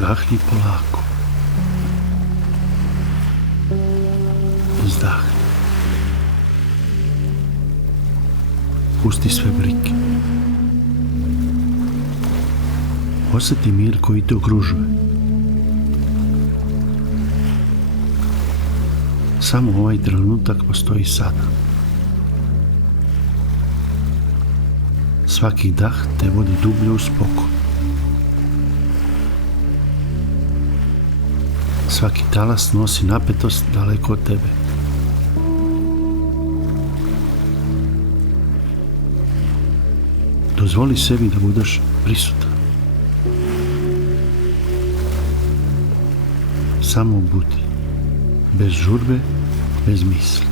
Udahni polako. Izdahni. Pusti sve brige. Osjeti mir koji te okružuje. Samo ovaj trenutak postoji sada. Svaki dah te vodi dublje u spokoj. Svaki talas nosi napetost daleko od tebe. Dozvoli sebi da budeš prisutan. Samo budi. Bez žurbe, bez misli.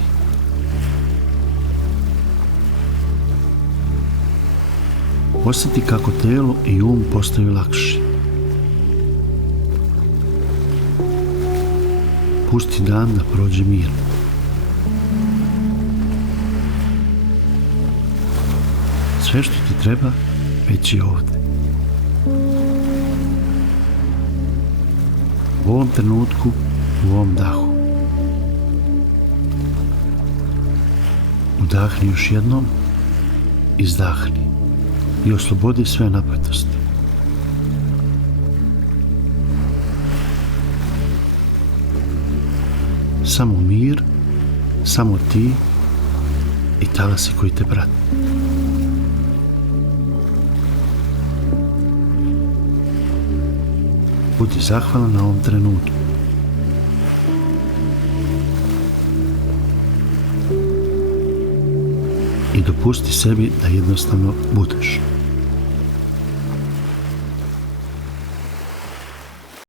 Osjeti kako telo i um postaju lakši. Pusti dan da prođe mirno. Sve što ti treba već je ovdje. U ovom trenutku, u ovom dahu. Udahni još jednom, izdahni i oslobodi sve napetosti. Samo mir, samo ti i talasi koji te prate. Budi zahvalan na ovom trenutku. I dopusti sebi da jednostavno budeš.